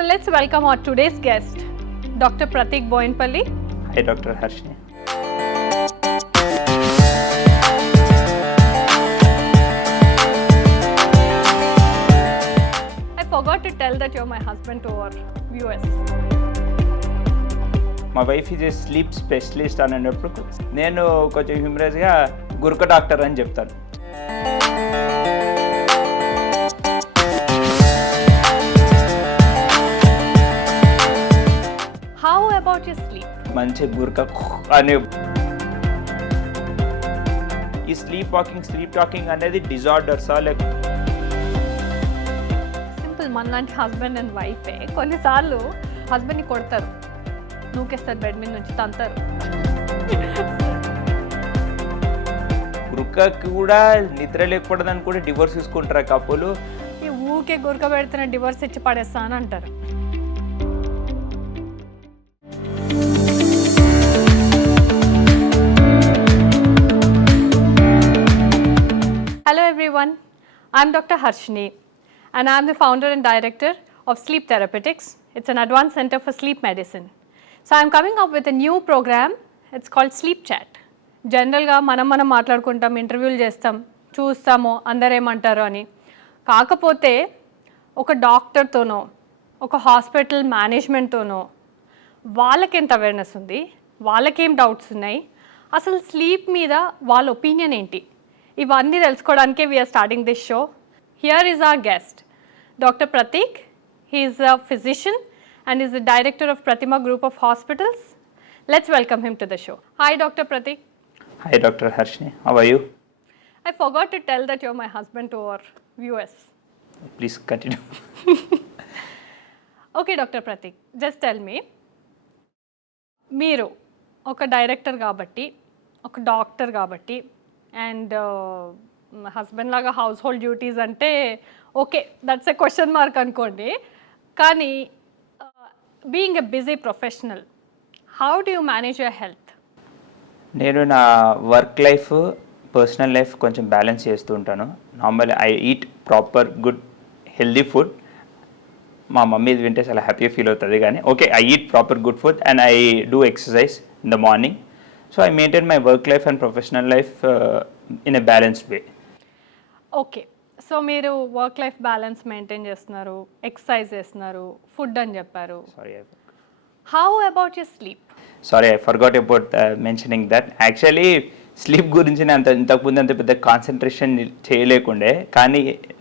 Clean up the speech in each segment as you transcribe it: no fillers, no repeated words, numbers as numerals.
So let's welcome our today's guest, Dr. Pratik Boinpalli. Hi, Dr. Harshini. I forgot to tell that you're my husband to our viewers. మా wife is a sleep specialist అని అన్నప్పుడు నేను కొంచెం హ్యూమరస్గా గుర్క doctor అని చెప్తాను. How about your sleep? మంచి గుర్క అనే ఈ స్లీప్ టాకింగ్ అనేది డిజార్డర్సా లేక సింపుల్ మనలాంటి హస్బెండ్ అండ్ వైఫే కొన్నిసార్లు హస్బెండ్ని కొడతారు, నూకేస్తారు, బెడ్ మీద నుంచి తంతారు. గుర్కకి కూడా నిద్ర లేకపోవడానికి కూడా డివోర్స్ తీసుకుంటారు కప్పులు. ఈ ఊకే గురక పెడితేనే డివోర్స్ ఇచ్చి పడేస్తా అని అంటారు. Hello everyone, I'm Dr. Harshini and I'm the founder and director of Sleep Therapeutics. It's an advanced center for sleep medicine. So I'm coming up with a new program. It's called Sleep Chat. జనరల్గా మనం మాట్లాడుకుంటాం, ఇంటర్వ్యూలు చేస్తాం, చూస్తాము అందరు ఏమంటారు అని. కాకపోతే ఒక డాక్టర్తోనో ఒక హాస్పిటల్ మేనేజ్మెంట్తోనో వాళ్ళకి ఎంత అవేర్నెస్ ఉంది, వాళ్ళకేం డౌట్స్ ఉన్నాయి, అసలు స్లీప్ మీద వాళ్ళ ఒపీనియన్ ఏంటి, ఇవన్నీ తెలుసుకోవడానికే we are starting this show. Here is our guest doctor Prateek. He is a physician and is the director of Pratima Group of Hospitals. Let's welcome him to the show. Hi, Dr. Pratik. Hi, Dr. Harshini. How are you? I forgot to tell that you're my husband to our viewers. Please continue. Okay, Dr. Pratik, just tell me, మీరు ఒక director కాబట్టి, ఒక doctor కాబట్టి, and husband లాగా house hold duties అంటే okay, that's a question mark అనుకోండి. కానీ being a busy professional, how do you manage your health? నేను నా వర్క్ లైఫ్ పర్సనల్ లైఫ్ కొంచెం బ్యాలెన్స్ చేస్తూ ఉంటాను. Normal I eat proper good healthy food. మా మమ్మీ ఇది వింటే చాలా హ్యాపీగా ఫీల్ అవుతుంది. కానీ okay, I eat proper good food and I do exercise in the morning. So I maintain my work life and professional life in a balanced way. Okay, so మీరు work life balance maintain చేస్తున్నారు, exercise చేస్తున్నారు, food అని చెప్పారు. How about your sleep? Sorry, I forgot about mentioning that. Actually sleep గురించి నేను ఇంతకుముందు అంత పెద్ద కాన్సన్ట్రేషన్ చేయలేకుండే, కానీ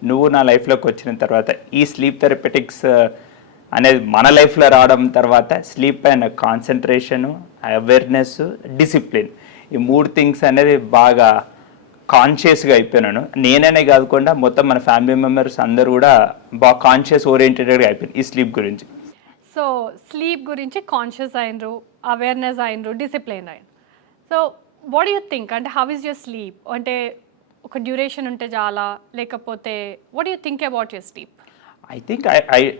నువ్వు నా లైఫ్లోకి వచ్చిన తర్వాత ఈ స్లీప్ థెరపెటిక్స్ అనేది మన లైఫ్లో రావడం తర్వాత స్లీప్ పైన కాన్సన్ట్రేషను, అవేర్నెస్, డిసిప్లిన్, ఈ మూడు థింగ్స్ అనేది బాగా కాన్షియస్గా అయిపోయినాను. నేననే కాకుండా మొత్తం మన ఫ్యామిలీ మెంబర్స్ అందరూ కూడా బాగా కాన్షియస్ ఓరియంటెడ్గా అయిపోయింది ఈ స్లీప్ గురించి. సో స్లీప్ గురించి కాన్షియస్ అయినరు, అవేర్నెస్ అయినరు, డిసిప్లిన్ అయినరు. So what do you think, అంటే హౌ ఈజ్ యువర్ స్లీప్? అంటే ఒక డ్యూరేషన్ ఉంటే చాలా, లేకపోతే what do you think about your sleep? I think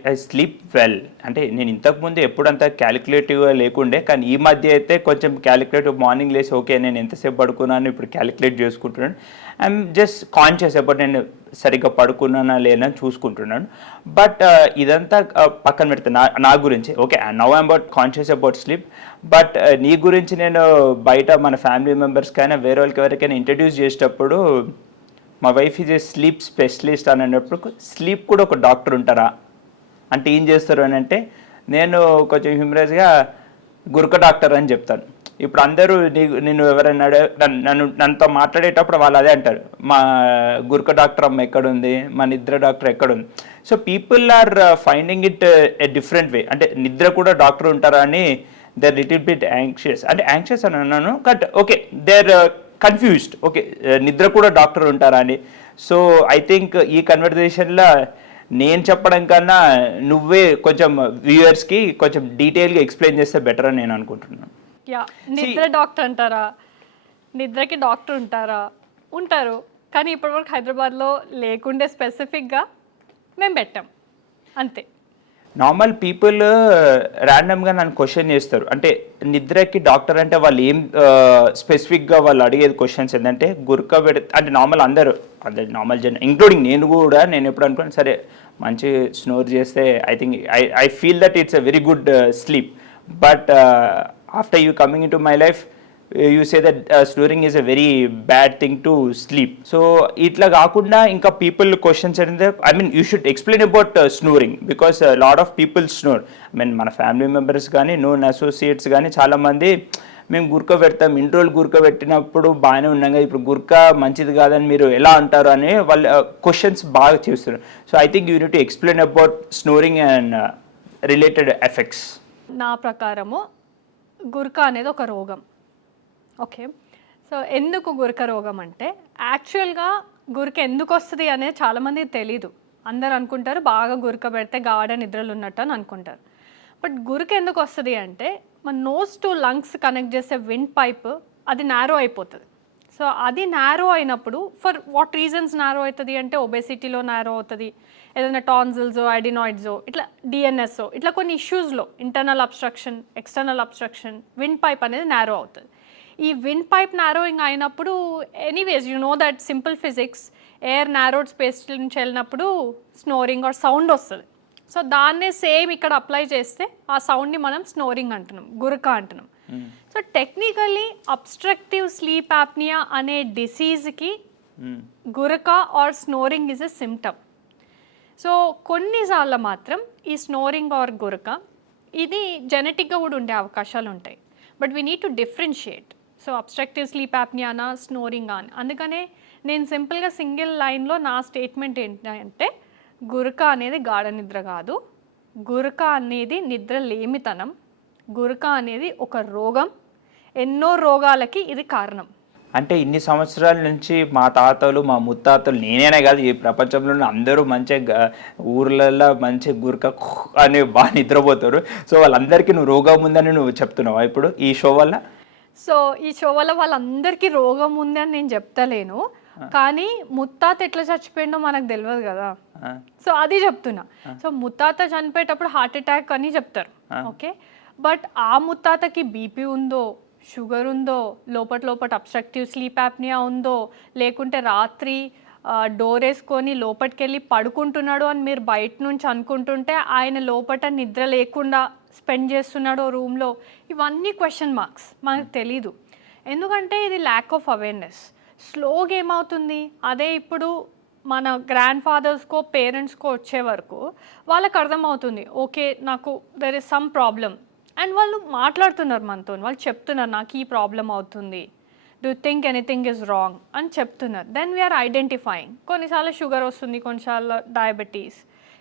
I sleep well. అంటే నేను ఇంతకుముందు ఎప్పుడంతా క్యాలిక్యులేటివ్గా లేకుండే, కానీ ఈ మధ్య అయితే కొంచెం క్యాలిక్యులేటివ్. మార్నింగ్ లేసి ఓకే నేను ఎంతసేపు పడుకున్నాను ఇప్పుడు క్యాలిక్యులేట్ చేసుకుంటున్నాను. ఐఎమ్ జస్ట్ కాన్షియస్ అబౌట్ నేను సరిగ్గా పడుకున్నానా లేనా చూసుకుంటున్నాను. బట్ ఇదంతా పక్కన పెడితే నా గురించి okay, now I'm about conscious about sleep. But నీ గురించి నేను బయట మన ఫ్యామిలీ మెంబర్స్కైనా వేరే వాళ్ళకి ఎవరికైనా ఇంట్రడ్యూస్ చేసేటప్పుడు మా wife is a sleep specialist అని అన్నప్పుడు స్లీప్ కూడా ఒక డాక్టర్ ఉంటారా అంటే ఏం చేస్తారు అని అంటే నేను కొంచెం హ్యూమరస్గా గుర్క డాక్టర్ అని చెప్తాను. ఇప్పుడు అందరూ నేను ఎవరైనా నన్నుతో మాట్లాడేటప్పుడు వాళ్ళు అదే అంటారు, మా గుర్క డాక్టర్ అమ్మ ఎక్కడుంది, మా నిద్ర డాక్టర్ ఎక్కడుంది. So people are finding it a different way. అంటే నిద్ర కూడా డాక్టర్ ఉంటారా అని దే లిటిల్ బిట్ యాంగ్షియస్. అంటే యాంగ్షియస్ అని అన్నాను, but okay there confused. Okay, నిద్ర కూడా డాక్టర్ ఉంటారా అని. సో ఐ థింక్ ఈ కన్వర్జేషన్లో నేను చెప్పడం కన్నా నువ్వే కొంచెం వ్యూయర్స్కి కొంచెం డీటెయిల్గా ఎక్స్ప్లెయిన్ చేస్తే బెటర్ అని నేను అనుకుంటున్నాను. యా, నిద్ర డాక్టర్ అంటారా? నిద్రకి డాక్టర్ ఉంటారా? ఉంటారు, కానీ ఇప్పటివరకు హైదరాబాద్లో లేకుండే స్పెసిఫిక్గా మేము పెట్టాం అంతే. నార్మల్ పీపుల్ ర్యాండమ్గా నన్ను క్వశ్చన్ చేస్తారు, అంటే నిద్రకి డాక్టర్ అంటే వాళ్ళు ఏం స్పెసిఫిక్గా వాళ్ళు అడిగేది క్వశ్చన్స్ ఏంటంటే గుర్క అంటే నార్మల్ అందరూ నార్మల్ జన్ ఇంక్లూడింగ్ నేను ఎప్పుడు అనుకున్నాను సరే మంచి స్నోర్ చేస్తే I think I feel that it's a very good sleep. But after you coming in to my life you say that snoring is a very bad thing to sleep. So ఇట్లా కాకుండా ఇంకా people questions అంటే I mean you should explain about snoring because lot of people snore. I mean మన family members కానీ known associates కానీ చాలామంది మేము గుర్క పెడతాం, ఇన్ని రోజులు గుర్క పెట్టినప్పుడు బాగానే ఉన్నాం కదా, ఇప్పుడు గుర్క మంచిది కాదని మీరు ఎలా అంటారు అని వాళ్ళు క్వశ్చన్స్ బాగా చేస్తున్నారు. So I think you need to explain about snoring and related effects. నా ప్రకారము గుర్క అనేది ఒక రోగం. ఓకే, సో ఎందుకు గురక రోగం అంటే యాక్చువల్గా గురక ఎందుకు వస్తుంది అనేది చాలామందికి తెలీదు. అందరు అనుకుంటారు బాగా గురక పెడితే గాఢ నిద్రలు ఉన్నట్టు అని అనుకుంటారు. బట్ గురక ఎందుకు వస్తుంది అంటే మన నోస్ టు లంగ్స్ కనెక్ట్ చేసే విండ్ పైప్ అది నారో అయిపోతుంది. సో అది నారో అయినప్పుడు ఫర్ వాట్ రీజన్స్ నారో అవుతుంది అంటే ఒబెసిటీలో నారో అవుతుంది, ఏదైనా టాన్సిల్సో అడినాయిడ్సో ఇట్లా డిఎన్ఎస్ఓ ఇట్లా కొన్ని ఇష్యూస్లో internal obstruction external obstruction windpipe అనేది నారో అవుతుంది. ఈ విండ్ పైప్ నారోయింగ్ అయినప్పుడు anyways you know that simple physics, air narrowed space నుంచి వెళ్ళినప్పుడు స్నోరింగ్ ఆర్ సౌండ్ వస్తుంది. సో దాన్నే సేమ్ ఇక్కడ అప్లై చేస్తే ఆ సౌండ్ని మనం స్నోరింగ్ అంటున్నాం, గురక అంటున్నాం. So technically obstructive sleep apnoea అనే డిసీజ్కి గురక or snoring is a symptom. So కొన్నిసార్లు మాత్రం ఈ స్నోరింగ్ ఆర్ గురక ఇది జెనెటిక్గా కూడా ఉండే అవకాశాలు ఉంటాయి. But we need to differentiate. So obstructive sleep యాప్నియానా స్నోరింగ్ అని. అందుకనే నేను సింపుల్గా సింగిల్ లైన్లో నా స్టేట్మెంట్ ఏంటంటే గురక అనేది గాఢ నిద్ర కాదు, గురక అనేది నిద్ర లేమితనం, గురక అనేది ఒక రోగం, ఎన్నో రోగాలకి ఇది కారణం. అంటే ఇన్ని సంవత్సరాల నుంచి మా తాతలు మా ముత్తాతలు నేనేనే కాదు ఈ ప్రపంచంలో అందరూ మంచిగా ఊర్లలో మంచి గురక అని బాగా నిద్రపోతారు. సో వాళ్ళందరికీ నువ్వు రోగం ఉందని నువ్వు చెప్తున్నావా ఇప్పుడు ఈ షో వల్ల? సో ఈ షో వల్ల వాళ్ళందరికీ రోగం ఉంది అని నేను చెప్తలేను, కానీ ముత్తాత ఎట్లా చచ్చిపోయిండో మనకు తెలియదు కదా. సో అది చెప్తున్నా. సో ముత్తాత చనిపోయేటప్పుడు హార్ట్ అటాక్ అని చెప్తారు, ఓకే. బట్ ఆ ముత్తాతకి బీపీ ఉందో, షుగర్ ఉందో, లోపల అబ్స్ట్రక్టివ్ స్లీప్ యాప్నియా ఉందో, లేకుంటే రాత్రి డోర్ వేసుకొని లోపలికి వెళ్ళి పడుకుంటున్నాడు అని మీరు బయట నుంచి అనుకుంటుంటే ఆయన లోపల నిద్ర లేకుండా స్పెండ్ చేస్తున్నాడు రూమ్లో, ఇవన్నీ క్వశ్చన్ మార్క్స్, మనకు తెలీదు. ఎందుకంటే ఇది ల్యాక్ ఆఫ్ అవేర్నెస్. స్లోగా ఏమవుతుంది, అదే ఇప్పుడు మన గ్రాండ్ ఫాదర్స్కో పేరెంట్స్కో వచ్చే వరకు వాళ్ళకి అర్థమవుతుంది, ఓకే నాకు there is some problem, and వాళ్ళు మాట్లాడుతున్నారు మనతో, వాళ్ళు చెప్తున్నారు నాకు ఈ ప్రాబ్లం అవుతుంది, do think anything is wrong అని చెప్తున్నారు. Then we are identifying. కొన్నిసార్లు షుగర్ వస్తుంది, కొన్నిసార్లు డయాబెటీస్,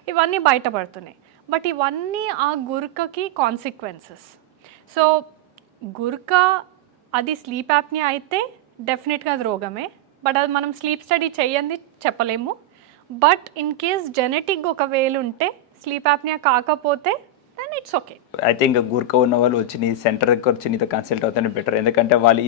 ఇవన్నీ బయటపడుతున్నాయి. బట్ ఇవన్నీ ఆ గురకకి కాన్సిక్వెన్సెస్. సో గురక అది స్లీప్ యాప్నియా అయితే డెఫినెట్గా అది రోగమే, బట్ అది మనం స్లీప్ స్టడీ చేయండి చెప్పలేము. బట్ ఇన్ కేస్ జెనెటిక్ ఒకవేళ ఉంటే స్లీప్ యాప్నియా కాకపోతే then it's okay. I think గురక ఉన్న వాళ్ళు వచ్చి నీ సెంటర్కి వచ్చి నీతో కన్సల్ట్ అవుతానే బెటర్. ఎందుకంటే వాళ్ళు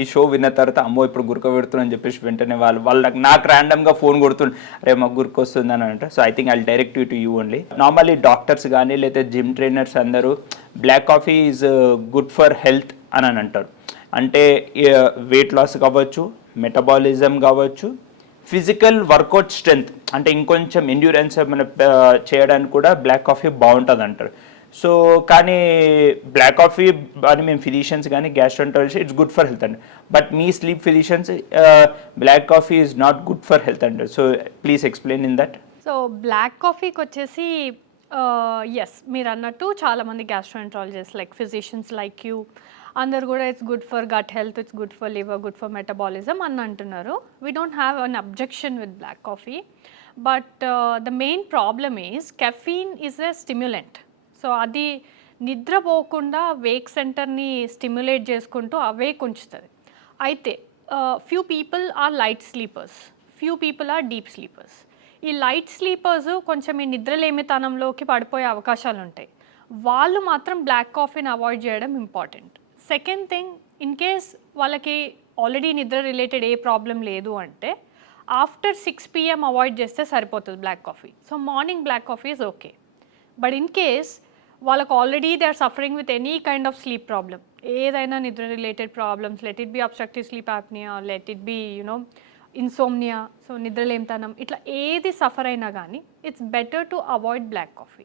ఈ షో విన్న తర్వాత అమ్మో ఇప్పుడు గురక పెడుతున్నా చెప్పేసి వెంటనే వాళ్ళు నాకు ర్యాండమ్గా ఫోన్ కొడుతుండే అరే మాకు గురక వస్తుంది అని అంటారు. So I think I direct to you only. Normally doctors కానీ లేదా జిమ్ ట్రైనర్స్ అందరూ black coffee is good for health అని అంటారు. అంటే వెయిట్ లాస్ కావచ్చు, మెటబాలిజం కావచ్చు, ఫిజికల్ వర్కౌట్ స్ట్రెంగ్త్ అంటే ఇంకొంచెం ఎండ్యూరెన్స్ మన చేయడానికి కూడా బ్లాక్ కాఫీ బాగుంటుంది అంటారు. సో కానీ బ్లాక్ కాఫీ అని మేము ఫిజిషియన్స్ కానీ gastroenterologist it's good for health అండి. బట్ మీ sleep physicians black coffee is not good for health అంటారు. So please explain in that. So black కాఫీకి వచ్చేసి ఎస్ మీరు అన్నట్టు చాలామంది gastroenterologist like physicians like you అందరు కూడా it's good for gut health, it's good for liver, good for metabolism అని అంటున్నారు. We don't have an objection with black coffee. But the main problem is caffeine is a stimulant. So అది నిద్రపోకుండా wake సెంటర్ని stimulate చేసుకుంటూ awake ఉంచుతుంది. అయితే few people are light sleepers, few people are deep sleepers. ఈ light sleepers కొంచెం ఈ నిద్రలేమితనంలోకి పడిపోయే అవకాశాలు ఉంటాయి. వాళ్ళు మాత్రం బ్లాక్ కాఫీని అవాయిడ్ చేయడం important. Second thing, in case వాళ్ళకి ఆల్రెడీ నిద్ర రిలేటెడ్ ఏ ప్రాబ్లం లేదు అంటే ఆఫ్టర్ 6 PM అవాయిడ్ చేస్తే సరిపోతుంది black coffee. So morning black coffee is okay. But in case వాళ్ళకు already they are suffering with any kind of sleep problem, ఏదైనా నిద్ర related problems, let it be obstructive sleep apnoea, let it be insomnia, so నిద్రలేమితనం, ఇట్లా ఏది suffer అయినా కానీ it's better to avoid black coffee.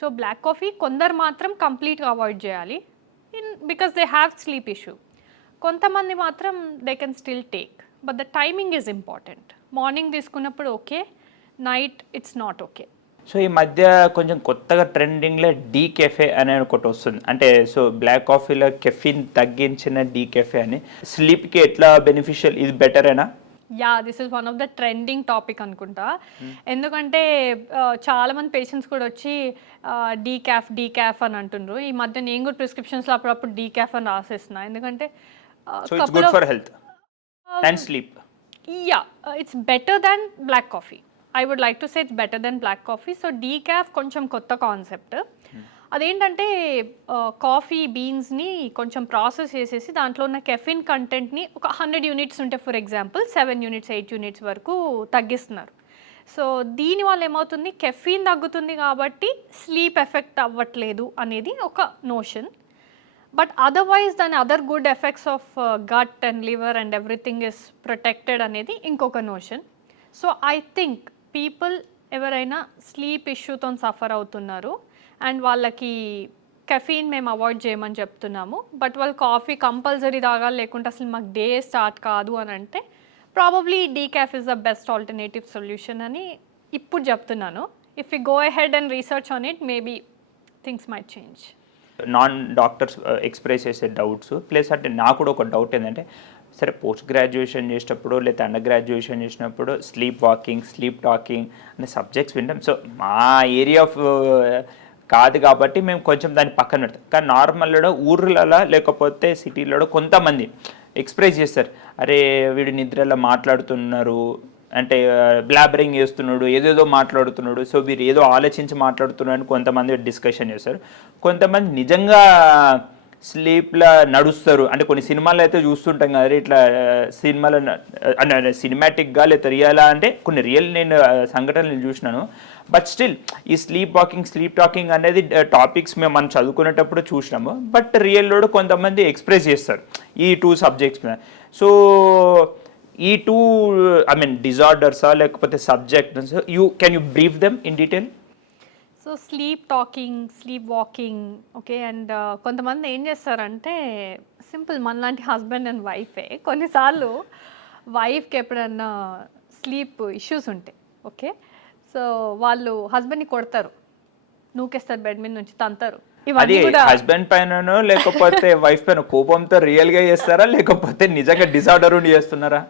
So black coffee కొందరు మాత్రం కంప్లీట్గా అవాయిడ్ చేయాలి because they have sleep issue. కొంతమంది మాత్రం they can still take, but the timing is important. Morning తీసుకున్నప్పుడు okay, night it's not okay. So ఈ మధ్య కొంచెం కొత్తగా ట్రెండింగ్లో డీ కెఫే అనే ఒకటి వస్తుంది. అంటే సో బ్లాక్ కాఫీలో కెఫిన్ తగ్గించిన డీ కెఫే అని, స్లీప్కి ఎట్లా బెనిఫిషియల్, ఇది బెటరేనా? Yeah, this is one of the trending topic అనుకుంటా. ఎందుకంటే చాలా మంది పేషెంట్స్ కూడా వచ్చి డీ క్యాఫ్ అని అంటుండ్రు. ఈ మధ్య నేను కూడా ప్రిస్క్రిప్షన్స్లో అప్పుడప్పుడు డీ క్యాఫ్ అని రాసేస్తున్నా. ఎందుకంటే so it's good for health and sleep. Yeah, it's better than black coffee. I would like to say it's better then black coffee. So decaf కొంచెం కొత్త కాన్సెప్ట్. అదేంటంటే కాఫీ బీన్స్ని కొంచెం ప్రాసెస్ చేసేసి దాంట్లో ఉన్న కెఫిన్ కంటెంట్ని ఒక 100 యూనిట్స్ ఉంటే ఫర్ ఎగ్జాంపుల్ 7 యూనిట్స్ 8 యూనిట్స్ వరకు తగ్గిస్తున్నారు. సో దీనివల్ల ఏమవుతుంది, కెఫీన్ తగ్గుతుంది కాబట్టి స్లీప్ ఎఫెక్ట్ అవ్వట్లేదు అనేది ఒక నోషన్. బట్ అదర్వైజ్ దాని other good effects of gut and liver and everything is protected అనేది ఇంకొక notion. So I think people ఎవరైనా స్లీప్ ఇష్యూతో సఫర్ అవుతున్నారు అండ్ వాళ్ళకి కెఫీన్ మేము అవాయిడ్ చేయమని చెప్తున్నాము, బట్ వాళ్ళు కాఫీ కంపల్సరీ తాగాలి లేకుంటే అసలు మాకు డే స్టార్ట్ కాదు అని అంటే probably decaf is the best alternative solution అని ఇప్పుడు చెప్తున్నాను. If you go ahead and research on it maybe things might change. Non doctors express చేసే డౌట్స్ ప్లస్ అంటే నాకు కూడా ఒక డౌట్ ఏంటంటే, సరే పోస్ట్ గ్రాడ్యుయేషన్ చేసేటప్పుడు లేదా అండర్ గ్రాడ్యుయేషన్ చేసినప్పుడు స్లీప్ వాకింగ్, స్లీప్ టాకింగ్ అనే సబ్జెక్ట్స్ వింటాం. సో మా ఏరియా ఆఫ్ కాదు కాబట్టి మేము కొంచెం దాన్ని పక్కన పెడతాం. కానీ నార్మల్గా ఊర్లలో లేకపోతే సిటీలలో కొంతమంది ఎక్స్ప్రెస్ చేస్తారు, అరే వీడు నిద్రలో మాట్లాడుతున్నారు అంటే బ్లాబరింగ్ చేస్తున్నాడు, ఏదేదో మాట్లాడుతున్నాడు, సో వీరు ఏదో ఆలోచించి మాట్లాడుతున్నాడు అని కొంతమంది డిస్కషన్ చేస్తారు. కొంతమంది నిజంగా స్లీప్లో నడుస్తారు. అంటే కొన్ని సినిమాలు అయితే చూస్తుంటాం కదా, ఇట్లా సినిమాలో సినిమాటిక్గా లేదా రియలా అంటే కొన్ని రియల్ నేను సంఘటనలు చూసినాను. బట్ స్టిల్ ఈ స్లీప్ వాకింగ్, స్లీప్ టాకింగ్ అనేది టాపిక్స్ మనం చదువుకునేటప్పుడు చూసినాము. బట్ రియల్లో కొంతమంది ఎక్స్ప్రెస్ చేస్తారు ఈ 2 సబ్జెక్ట్స్ మీద. సో ఈ 2 ఐ మీన్ డిజార్డర్సా లేకపోతే subjects, can you brief them in detail? So sleep talking, sleep walking, okay. And కొంతమంది ఏం చేస్తారంటే సింపుల్ మనలాంటి హస్బెండ్ అండ్ వైఫే కొన్నిసార్లు వైఫ్కి ఎప్పుడన్నా స్లీప్ ఇష్యూస్ ఉంటాయి, ఓకే. సో వాళ్ళు హస్బెండ్ని కొడతారు, నూకేస్తారు బెడ్ మీద నుంచి, తంతారు. అది హస్బెండ్ పైననో లేకపోతే వైఫ్ పైన కోపంతో రియల్గా చేస్తారా లేకపోతే నిజంగా డిజార్డర్ ఉండి చేస్తున్నారా?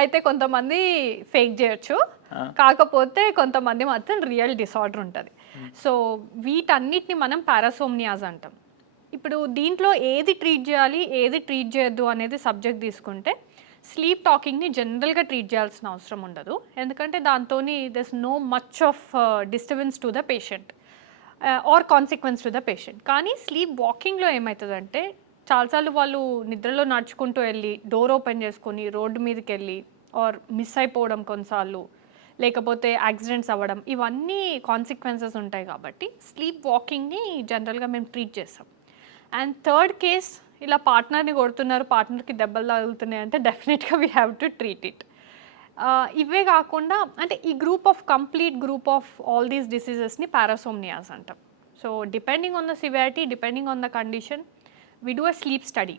అయితే కొంతమంది ఫేక్ చేయొచ్చు, కాకపోతే కొంతమంది మాత్రం రియల్ డిసార్డర్ ఉంటుంది. సో వీటన్నిటిని మనం పారాసోమ్నియాస్ అంటాం. ఇప్పుడు దీంట్లో ఏది ట్రీట్ చేయాలి, ఏది ట్రీట్ చేయొద్దు అనేది సబ్జెక్ట్ తీసుకుంటే స్లీప్ టాకింగ్ని జనరల్గా ట్రీట్ చేయాల్సిన అవసరం ఉండదు, ఎందుకంటే దాంతో there's no much of disturbance to the patient or consequence to the patient. కానీ స్లీప్ వాకింగ్లో ఏమవుతుందంటే చాలాసార్లు వాళ్ళు నిద్రలో నడుచుకుంటూ వెళ్ళి డోర్ ఓపెన్ చేసుకొని రోడ్డు మీదకి వెళ్ళి ఆర్ మిస్ అయిపోవడం కొన్నిసార్లు, లేకపోతే యాక్సిడెంట్స్ అవ్వడం, ఇవన్నీ కాన్సిక్వెన్సెస్ ఉంటాయి. కాబట్టి స్లీప్ వాకింగ్ని జనరల్గా మేము ట్రీట్ చేస్తాం. అండ్ థర్డ్ కేస్, ఇలా పార్ట్నర్ని కొడుతున్నారు, పార్ట్నర్కి దెబ్బలు తగులుతున్నాయి అంటే డెఫినెట్గా we have to treat it. ఇవే కాకుండా అంటే ఈ complete group of all these డిసీజెస్ని పారాసోమ్నియాస్ అంటాం. So depending on the severity, depending on the condition, we do a sleep study.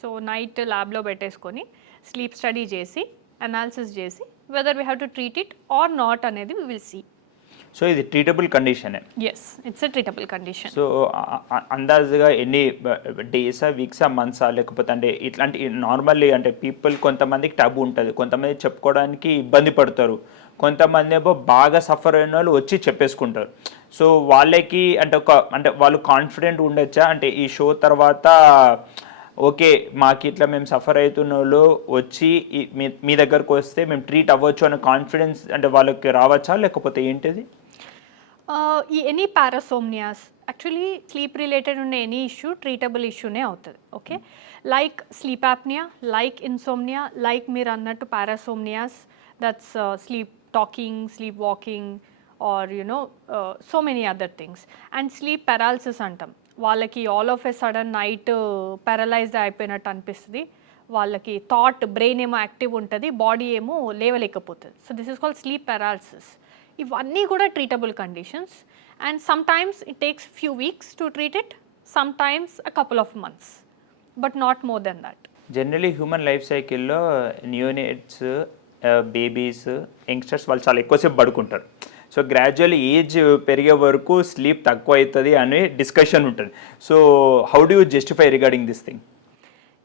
So night ల్యాబ్లో పెట్టేసుకొని స్లీప్ స్టడీ చేసి అనాలిసిస్ చేసి whether we have to treat it or not అనేది we will see. So ఇది treatable condition? Yes, it's a treatable condition. So అందాజుగా ఎన్ని డేసా, వీక్సా, మంత్సా లేకపోతే అంటే ఇట్లాంటి నార్మల్లీ అంటే పీపుల్ కొంతమందికి టబు ఉంటుంది, కొంతమంది చెప్పుకోవడానికి ఇబ్బంది పడతారు, కొంతమంది ఏమో బాగా సఫర్ అయిన వాళ్ళు వచ్చి చెప్పేసుకుంటారు. సో వాళ్ళకి అంటే వాళ్ళు కాన్ఫిడెంట్ ఉండొచ్చా అంటే ఈ షో తర్వాత ఓకే మాకు ఇట్లా మేము సఫర్ అవుతున్న వాళ్ళు వచ్చి మీ దగ్గరకు వస్తే మేము ట్రీట్ అవ్వచ్చు అనే కాన్ఫిడెన్స్ అంటే వాళ్ళకి రావచ్చా లేకపోతే ఏంటిది? ఈ any parasomnias actually sleep related ఉన్న ఎనీ ఇష్యూ ట్రీటబుల్ ఇష్యూనే అవుతుంది, okay. Like sleep apnea, like insomnia, like మీరు అన్నట్టు parasomnias, that's sleep talking, sleep walking or so many other things. And sleep paralysis అంటాం, వాళ్ళకి all of a sudden night paralysed అయిపోయినట్టు అనిపిస్తుంది, వాళ్ళకి థాట్ బ్రెయిన్ ఏమో యాక్టివ్ ఉంటుంది, బాడీ ఏమో లేవలేకపోతుంది. So this is called sleep paralysis. ఇవన్నీ కూడా treatable conditions and some times it takes few weeks to treat it, some times a couple of months, but not more than that. Generally human life సైకిల్లో న్యూనేట్స్, babies, youngsters వాళ్ళు చాలా ఎక్కువసేపు పడుకుంటారు. So gradually age పెరిగే వరకు sleep తక్కువ అవుతుంది అనే డిస్కషన్ ఉంటుంది. So how do you justify regarding this thing?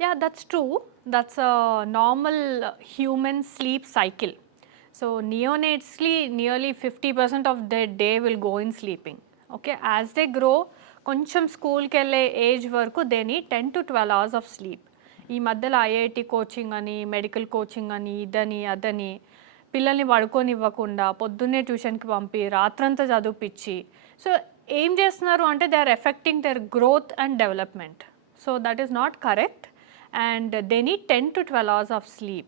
Yeah, that's true. That's a normal human sleep cycle. So neonatally, nearly 50% of their day will go in sleeping. Okay, as they grow, కొంచెం స్కూల్కి వెళ్ళే age వరకు they need 10 to 12 hours of sleep. ఈ మధ్యలో IIT coaching అని, medical coaching అని, ఇదని అదని పిల్లల్ని పడుకోనివ్వకుండా పొద్దున్నే ట్యూషన్కి పంపి రాత్రంతా చదివిపించి, సో ఏం చేస్తున్నారు అంటే they are affecting their growth and development. So that is not correct and they need 10 to 12 hours of sleep.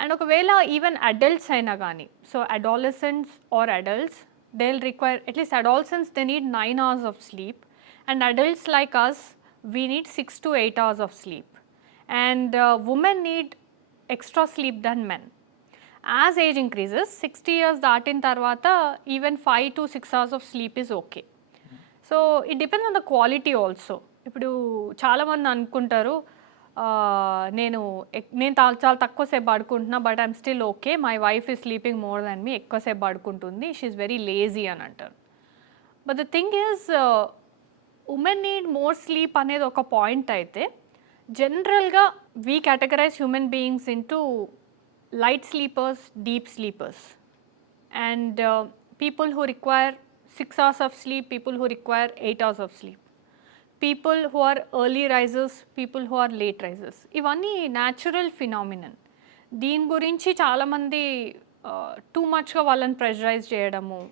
And ఒకవేళ ఈవెన్ అడల్ట్స్ అయినా కానీ, so adolescents or adults they will require at least adolescents they need 9 hours of sleep and adults like us we need 6 to 8 hours of sleep and women need extra sleep than men. As age increases 60 years దాటిన తర్వాత even 5 to 6 hours of sleep is okay. So it depends on the quality also. ఇప్పుడు చాలామంది అనుకుంటారు నేను చాలా తక్కువసేపు పడుకుంటున్నా but I'm still okay, my wife is sleeping more than me, ఎక్కువసేపు పడుకుంటుంది, షీ ఈజ్ వెరీ లేజీ అని అంటారు. But the thing is women need more sleep అనేది ఒక పాయింట్ అయితే, జనరల్గా we categorise human beings into light sleepers, deep sleepers, and people who require 6 hours of sleep, people who require 8 hours of sleep, people who are early risers, people who are late risers. ఇవన్నీ natural phenomenon. దీని గురించి చాలామంది two మచ్గా వాళ్ళని pressurise చేయడము,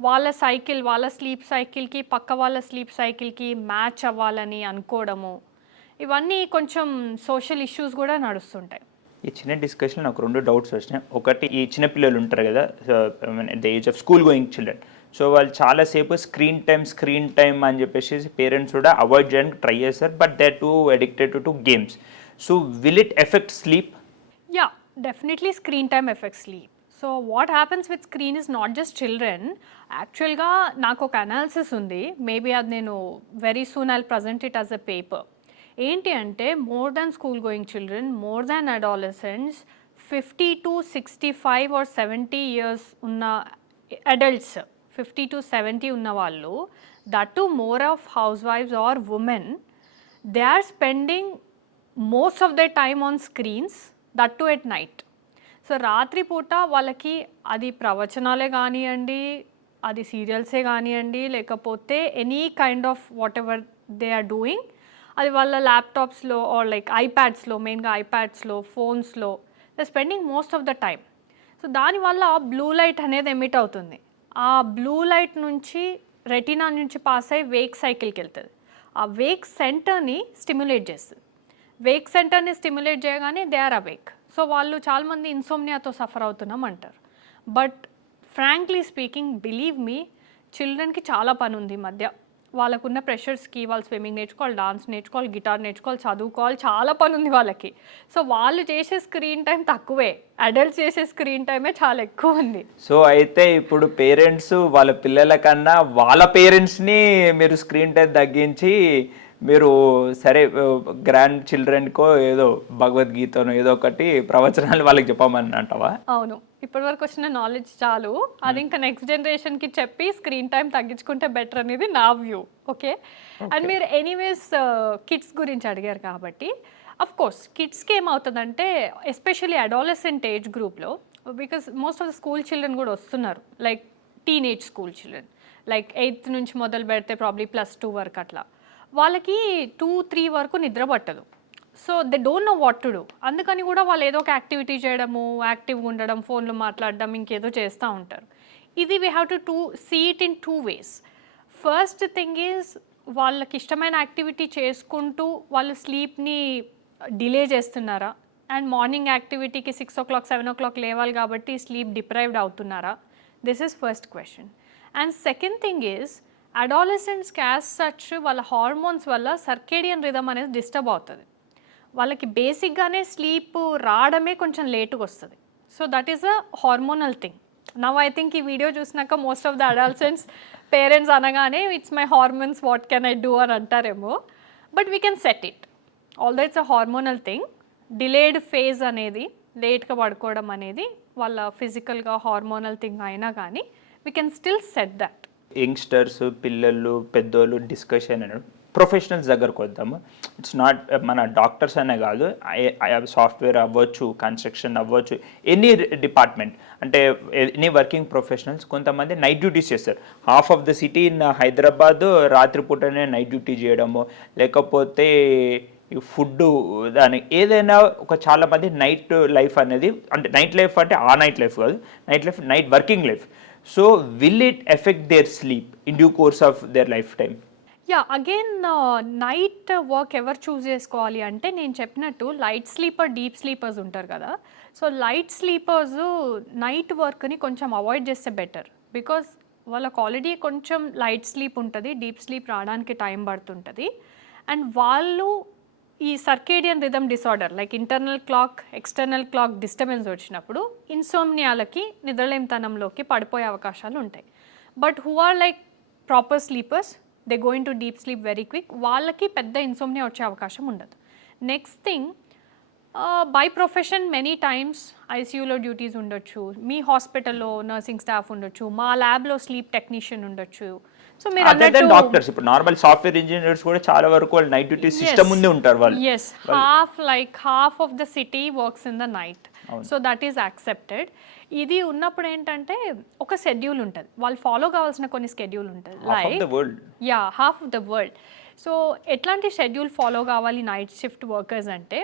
వాళ్ళ cycle, వాళ్ళ sleep సైకిల్కి పక్క వాళ్ళ స్లీప్ సైకిల్కి మ్యాచ్ అవ్వాలని అనుకోవడము, ఇవన్నీ కొంచెం సోషల్ ఇష్యూస్ కూడా నడుస్తుంటాయి. ఈ చిన్న డిస్కషన్ నాకు 2 డౌట్స్ వచ్చినాయి. ఒకటి, ఈ చిన్న పిల్లలు ఉంటారు కదా, the age of school going children, so వాళ్ళు చాలాసేపు స్క్రీన్ టైమ్ అని చెప్పేసి పేరెంట్స్ కూడా అవాయిడ్ చేయడానికి ట్రై చేస్తారు, but they two addicted to games. So will it effect sleep? Yeah, definitely screen time effects sleep. So what happens with screen is not just children. యాక్చువల్గా నాకు ఒక analysis ఉంది, maybe అది నేను very soon I present it as a paper. ఏంటి అంటే more than school going children, more than adolescents, 50 to 65 or 70 years ఉన్న adults, 50 to 70 ఉన్న వాళ్ళు, that to more of house wives or women, they are spending most of the time on screens, that too at night. So రాత్రిపూట వాళ్ళకి అది ప్రవచనాలే కానివ్వండి, అది సీరియల్సే కానివ్వండి, లేకపోతే any kind of whatever they are doing, అది వాళ్ళ ల్యాప్టాప్స్లో ఆర్ లైక్ ఐప్యాడ్స్లో, మెయిన్గా ఐప్యాడ్స్లో, ఫోన్స్లో they spending most of the time. So దానివల్ల బ్లూ లైట్ అనేది ఎమిట్ అవుతుంది. ఆ బ్లూ లైట్ నుంచి రెటినా నుంచి పాస్ అయ్యి వేక్ సైకిల్కి వెళ్తుంది. ఆ వేక్ సెంటర్ని స్టిమ్యులేట్ చేస్తుంది. వేక్ సెంటర్ని స్టిమ్యులేట్ చేయగానే దే ఆర్ అవేక్. సో వాళ్ళు చాలామంది ఇన్సోమ్నియాతో సఫర్ అవుతున్నాం అంటారు. But frankly speaking, believe me, చిల్డ్రన్కి చాలా పని ఉంది ఈ మధ్య. వాళ్ళకున్న ప్రెషర్స్కి వాళ్ళు స్విమ్మింగ్ నేర్చుకోవాలి, డాన్స్ నేర్చుకోవాలి, గిటార్ నేర్చుకోవాలి, చదువుకోవాలి, చాలా పని ఉంది వాళ్ళకి. సో వాళ్ళు చేసే స్క్రీన్ టైం తక్కువే, అడల్ట్స్ చేసే స్క్రీన్ టైమే చాలా ఎక్కువ ఉంది. సో అయితే ఇప్పుడు పేరెంట్స్ వాళ్ళ పిల్లల కన్నా వాళ్ళ పేరెంట్స్ని మీరు స్క్రీన్ టైం తగ్గించి, మీరు సరే గ్రాండ్ చిల్డ్రన్కో ఏదో భగవద్గీతనో ఏదో ఒకటి ప్రవచనాలు వాళ్ళకి చెప్పమని అంటావా? అవును, ఇప్పటి వరకు వచ్చిన నాలెడ్జ్ చాలు, అది ఇంకా నెక్స్ట్ జనరేషన్కి చెప్పి స్క్రీన్ టైం తగ్గించుకుంటే బెటర్ అనేది నా వ్యూ. ఓకే, అండ్ మీరు ఎనీవేస్ కిడ్స్ గురించి అడిగారు కాబట్టి, అఫ్ కోర్స్ కిడ్స్కి ఏమవుతుందంటే ఎస్పెషల్లీ అడాలసెంట్ ఏజ్ గ్రూప్లో, because most of the school children కూడా వస్తున్నారు, like teenage school children, like 8th నుంచి మొదలు పెడితే ప్రాబ్లీ +2 వరకు అట్లా, వాళ్ళకి 2-3 వరకు నిద్ర పట్టదు. So they don't know what to do. అందుకని కూడా వాళ్ళు ఏదో ఒక యాక్టివిటీ చేయడము, యాక్టివ్గా ఉండడం, ఫోన్లో మాట్లాడడం, ఇంకేదో చేస్తూ ఉంటారు. ఇది we have to see it in 2 ways. First thing is వాళ్ళకి ఇష్టమైన యాక్టివిటీ చేసుకుంటూ వాళ్ళు స్లీప్ని డిలే చేస్తున్నారా, అండ్ మార్నింగ్ యాక్టివిటీకి 6 o'clock 7 o'clock లేవాలి కాబట్టి స్లీప్ డిప్రైవ్డ్ అవుతున్నారా? This is first question. And second thing is అడాలసెంట్స్కి యాజ్ సచ్ వాళ్ళ హార్మోన్స్ వల్ల సర్కేడియన్ రిథమ్ అనేది డిస్టర్బ్ అవుతుంది. వాళ్ళకి బేసిక్గానే స్లీప్ రావడమే కొంచెం లేటుగా వస్తుంది. So that is a hormonal thing. Now I think ఈ వీడియో చూసినాక మోస్ట్ ఆఫ్ ద అడల్సెంట్స్ పేరెంట్స్ అనగానే it's my hormones, what can I do అని అంటారేమో. But we can set it. Although it's a hormonal thing. Delayed phase అనేది, లేట్గా పడుకోవడం అనేది వాళ్ళ ఫిజికల్గా హార్మోనల్ థింగ్ అయినా కానీ we can still set that. Youngsters, పిల్లలు, పెద్దోళ్ళు డిస్కషన్ అని ప్రొఫెషనల్స్ దగ్గరకు వద్దాము. ఇట్స్ నాట్ మన డాక్టర్స్ అనే కాదు, సాఫ్ట్వేర్ అవ్వచ్చు, కన్స్ట్రక్షన్ అవ్వచ్చు, ఎనీ డిపార్ట్మెంట్, అంటే ఎనీ వర్కింగ్ ప్రొఫెషనల్స్. కొంతమంది నైట్ డ్యూటీస్ చేస్తారు. Half of the city in Hyderabad రాత్రిపూటనే నైట్ డ్యూటీ చేయడము, లేకపోతే ఫుడ్ దాని ఏదైనా ఒక చాలామంది నైట్ లైఫ్ అనేది, అంటే నైట్ లైఫ్ అంటే ఆ నైట్ లైఫ్ కాదు, night working life. So will it affect their sleep in due course of their life time? Yeah, again night work ఎవరు చూస్ చేసుకోవాలి అంటే, నేను చెప్పినట్టు లైట్ స్లీపర్, డీప్ స్లీపర్స్ ఉంటారు కదా. సో లైట్ స్లీపర్స్ నైట్ వర్క్ని కొంచెం అవాయిడ్ చేస్తే బెటర్. బికాస్ వాళ్ళకు ఆల్రెడీ కొంచెం లైట్ స్లీప్ ఉంటుంది, డీప్ స్లీప్ రావడానికి టైం పడుతుంటుంది. అండ్ వాళ్ళు ఈ circadian rhythm disorder like internal clock, external clock disturbance వచ్చినప్పుడు ఇన్సోమ్నియాలకి, నిద్రలేమితనంలోకి పడిపోయే అవకాశాలు ఉంటాయి. But who are like proper sleepers, they going to deep sleep very quick, వాళ్ళకి పెద్ద ఇన్సోమ్నియా వచ్చే అవకాశం ఉండదు. Next thing, by profession many times ఐసీయూలో డ్యూటీస్ ఉండొచ్చు, మీ హాస్పిటల్లో నర్సింగ్ స్టాఫ్ ఉండొచ్చు, మా ల్యాబ్లో స్లీప్ టెక్నీషియన్ ఉండొచ్చు. సో మీరు అన్నట్టు డాక్టర్స్, ఇప్పుడు నార్మల్ సాఫ్ట్వేర్ ఇంజనీర్స్ కూడా చాలా వరకు వాళ్ళు నైట్ డ్యూటీ సిస్టమ్ ముందే ఉంటారు వాళ్ళు. Yes, half of the city works in the night. So that is accepted. ఇది ఉన్నప్పుడు ఏంటంటే ఒక షెడ్యూల్ ఉంటుంది, వాళ్ళు ఫాలో కావాల్సిన కొన్ని షెడ్యూల్ ఉంటుంది. Like half of the world. So ఎట్లాంటి షెడ్యూల్ ఫాలో కావాలి నైట్ షిఫ్ట్ వర్కర్స్ అంటే,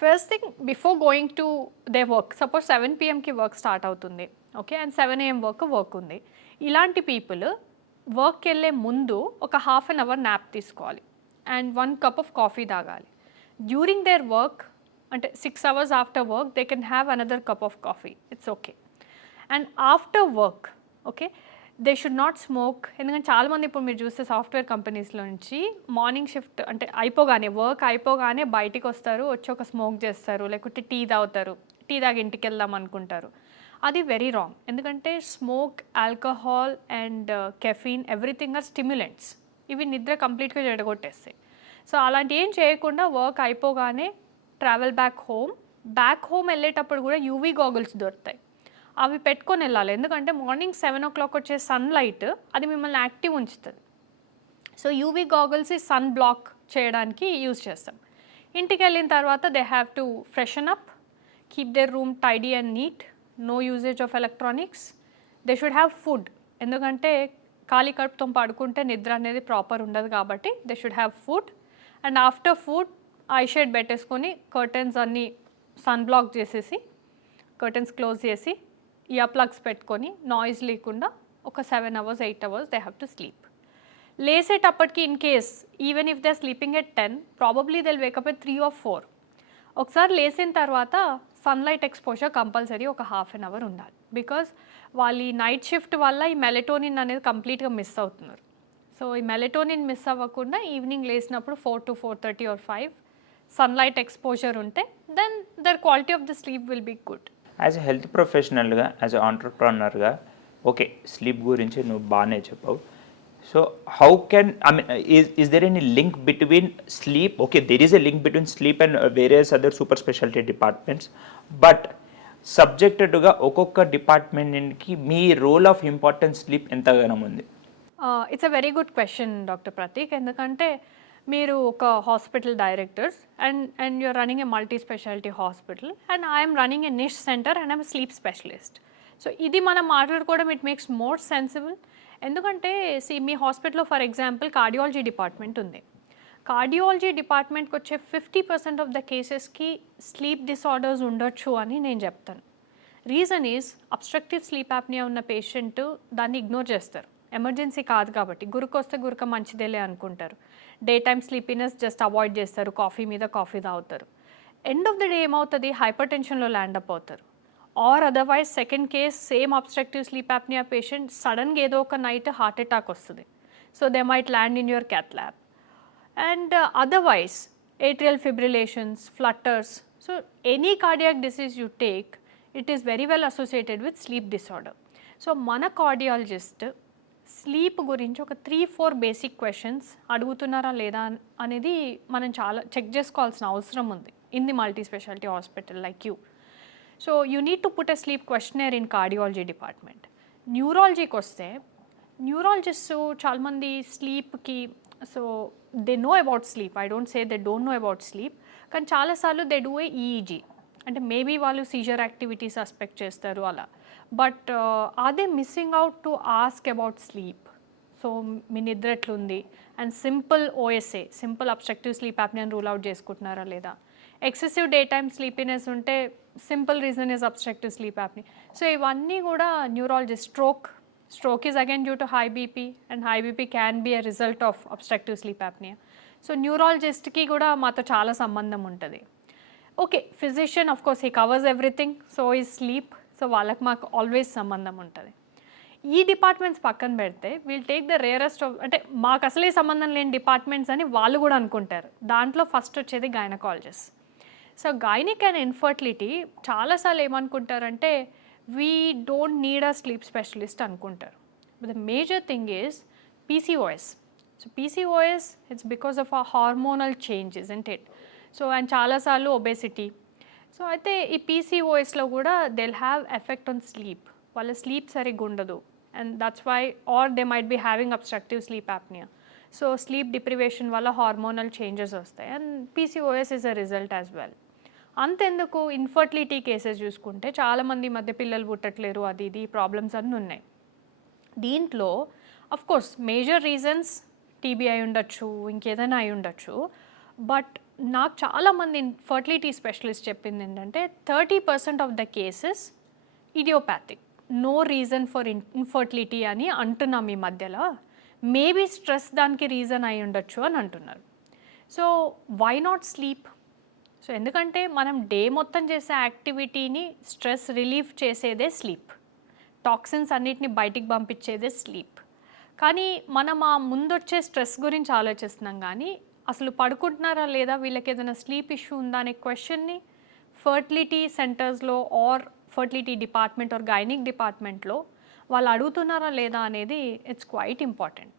first thing before going to they work, suppose 7 PM work start అవుతుంది, ఓకే, అండ్ 7 AM వర్క్ ఉంది. ఇలాంటి పీపుల్ వర్క్కి వెళ్ళే ముందు ఒక హాఫ్ అన్ అవర్ న్యాప్ తీసుకోవాలి అండ్ 1 cup ఆఫ్ కాఫీ తాగాలి. డ్యూరింగ్ దేర్ వర్క్, అంటే 6 hours after work they can have another cup of coffee, it's okay. And after work, okay, they should not smoke. ఎందుకంటే చాలామంది ఇప్పుడు మీరు చూస్తే software కంపెనీస్లో నుంచి మార్నింగ్ షిఫ్ట్ అంటే అయిపోగానే, వర్క్ అయిపోగానే బయటికి వస్తారు, వచ్చి ఒక స్మోక్ చేస్తారు, లేకపోతే టీ తాగుతారు, టీ తాగి ఇంటికి వెళ్దాం అనుకుంటారు. అది వెరీ రాంగ్. ఎందుకంటే smoke, alcohol and caffeine, everything are stimulants. ఇవి నిద్ర కంప్లీట్గా చెడగొట్టేస్తాయి. సో అలాంటి ఏం చేయకుండా వర్క్ అయిపోగానే ట్రావెల్ బ్యాక్ హోమ్ వెళ్ళేటప్పుడు కూడా యూవీ గాగుల్స్ దొరుకుతాయి, అవి పెట్టుకొని వెళ్ళాలి. ఎందుకంటే మార్నింగ్ 7 o'clock వచ్చే సన్లైట్ అది మిమ్మల్ని యాక్టివ్ ఉంచుతుంది. So UV goggles sun block చేయడానికి యూజ్ చేస్తాం. ఇంటికి వెళ్ళిన తర్వాత they have to freshen up, keep their room tidy and neat, no usage of electronics. They should have food, ఎందుకంటే ఖాళీ కడుపుతో పడుకుంటే నిద్ర అనేది ప్రాపర్ ఉండదు కాబట్టి they should have food. And after food eye shade పెట్టేసుకొని కర్టెన్స్ అన్నీ సన్ బ్లాక్ చేసేసి, కర్టెన్స్ క్లోజ్ చేసి, ఇయర్ ప్లగ్స్ పెట్టుకొని నాయిస్ లేకుండా ఒక 7 hours 8 hours they have to sleep. లేసేటప్పటికి in case even if they sleeping at 10, probably they wake up at 3 or 4. ఒకసారి లేసిన తర్వాత సన్లైట్ ఎక్స్పోజర్ కంపల్సరీ ఒక హాఫ్ అన్ అవర్ ఉండాలి. బికాజ్ వాళ్ళు ఈ నైట్ షిఫ్ట్ వల్ల ఈ మెలటోనిన్ అనేది కంప్లీట్గా మిస్ అవుతున్నారు. సో ఈ మెలటోనిన్ మిస్ అవ్వకుండా ఈవినింగ్ లేసినప్పుడు 4 to 4:30 or 5 సన్లైట్ ఎక్స్పోజర్ ఉంటే then the quality of the sleep will be good. As a health ప్రొఫెషనల్గా, యాజ్ ఎ ఆంటర్ప్రనర్గా, ఓకే స్లీప్ గురించి నువ్వు బాగానే చెప్పావు. So how can, I mean, is there any link between sleep? Okay, there is a link between sleep and various other super specialty departments, but సబ్జెక్టెడ్గా ఒక్కొక్క డిపార్ట్మెంట్కి మీ రోల్ ఆఫ్ ఇంపార్టెన్స్ స్లీప్ ఎంతగానో ఉంది? It's a very good question doctor Prateek. ఎందుకంటే మీరు ఒక hospital directors and you're running a multi speciality hospital and I'm running a niche centre and I'm sleep specialist. So ఇది మనం మాట్లాడుకోవడం ఇట్ మేక్స్ మోర్ సెన్సిబుల్. ఎందుకంటే మీ హాస్పిటల్లో ఫర్ ఎగ్జాంపుల్ కార్డియాలజీ డిపార్ట్మెంట్ ఉంది. కార్డియాలజీ డిపార్ట్మెంట్కి వచ్చే 50% ఆఫ్ ద కేసెస్కి స్లీప్ డిసార్డర్స్ ఉండొచ్చు అని నేను చెప్తాను. Reason is obstructive sleep apnoea ఉన్న పేషెంట్ దాన్ని ఇగ్నోర్ చేస్తారు, ఎమర్జెన్సీ కాదు కాబట్టి, గురకొస్తే గురక మంచిదేలే అనుకుంటారు. Day time sleepiness just avoid చేస్తారు, కాఫీ మీద కాఫీ తాగుతారు. ఎండ్ ఆఫ్ ద డే ఏమవుతుంది, హైపర్ టెన్షన్లో ల్యాండ్ అప్ అవుతారు. Or otherwise second case same obstructive sleep apnoea patient సడన్గా ఏదో ఒక నైట్ హార్ట్ అటాక్ వస్తుంది. So they might land in your cath lab. And otherwise atrial fibrillations, flutters. So any cardiac disease you take, it is very well associated with sleep disorder. So mana cardiologist sleep గురించి ఒక 3-4 basic questions అడుగుతున్నారా లేదా అనేది మనం చాలా check చేసుకోవాల్సిన అవసరం ఉంది in the multi speciality hospital like you. So you need to put a sleep questionnaire in cardiology department. న్యూరాలజీకి వస్తే న్యూరాలజిస్ట్ చాలామంది స్లీప్కి so they know about sleep, I don't say they don't know about sleep, కానీ చాలాసార్లు they do a EEG, అంటే maybe వాళ్ళు seizure activity suspect చేస్తారు అలా. But are they missing out to ask about sleep? So మీ నిద్ర ఎట్లుంది and simple OSA, simple obstructive sleep apnea rule out చేసుకుంటున్నారా లేదా? ఎక్సెసివ్ డే టైమ్ స్లీపీనెస్ ఉంటే simple reason is obstructive sleep apnea. So ఇవన్నీ కూడా neurologist. Stroke is again due to high BP and high BP can be a result of obstructive sleep apnea. So న్యూరాలజిస్ట్కి కూడా మాతో చాలా సంబంధం ఉంటుంది. Okay, physician of course he covers everything, so ఈ sleep, so వాళ్ళకి మాకు ఆల్వేస్ సంబంధం ఉంటుంది. ఈ డిపార్ట్మెంట్స్ పక్కన పెడితే we'll take the rarest of, అంటే మాకు అసలే సంబంధం లేని డిపార్ట్మెంట్స్ అని వాళ్ళు కూడా అనుకుంటారు. దాంట్లో ఫస్ట్ వచ్చేది gynaecologist. So gynaec and infertility చాలాసార్లు ఏమనుకుంటారంటే we don't need a sleep specialist అనుకుంటారు. But the major thing is PCOS. So PCOS it's because of uh hormonal changes and it. So and చాలాసార్లు ఒబేసిటీ. సో అయితే ఈ పీసీఓఎస్లో కూడా they have effect on sleep, వాళ్ళ స్లీప్ సరిగ్గా ఉండదు and that's why are they might be having obstructive sleep apnea. So sleep deprivation వల్ల హార్మోనల్ చేంజెస్ వస్తాయి and PCOS is a result as well. అంతెందుకు ఇన్ఫర్టిలిటీ కేసెస్ చూసుకుంటే చాలామంది మధ్య పిల్లలు పుట్టట్లేరు, అది ఇది ప్రాబ్లమ్స్ అన్నీ ఉన్నాయి. దీంట్లో of course major reasons TB అయి ఉండొచ్చు, ఇంకేదైనా అయి ఉండొచ్చు. బట్ నాకు చాలామంది ఫర్టిలిటీ స్పెషలిస్ట్ చెప్పింది ఏంటంటే 30% of the cases idiopathic, no reason for infertility అని అంటున్నాం ఈ మధ్యలో. మేబీ స్ట్రెస్ దానికి రీజన్ అయి ఉండొచ్చు అని అంటున్నారు. So why not sleep? So ఎందుకంటే మనం డే మొత్తం చేసే యాక్టివిటీని స్ట్రెస్ రిలీఫ్ చేసేదే స్లీప్, టాక్సిన్స్ అన్నిటిని బయటికి పంపించేదే స్లీప్. కానీ మనం ఆ ముందొచ్చే స్ట్రెస్ గురించి ఆలోచిస్తున్నాం, కానీ అసలు పడుకుంటున్నారా లేదా, వీళ్ళకి ఏదైనా స్లీప్ ఇష్యూ ఉందా అనే క్వశ్చన్ని ఫర్టిలిటీ సెంటర్స్లో or fertility department or gynaec డిపార్ట్మెంట్లో వాళ్ళు అడుగుతున్నారా లేదా అనేది it's quite important.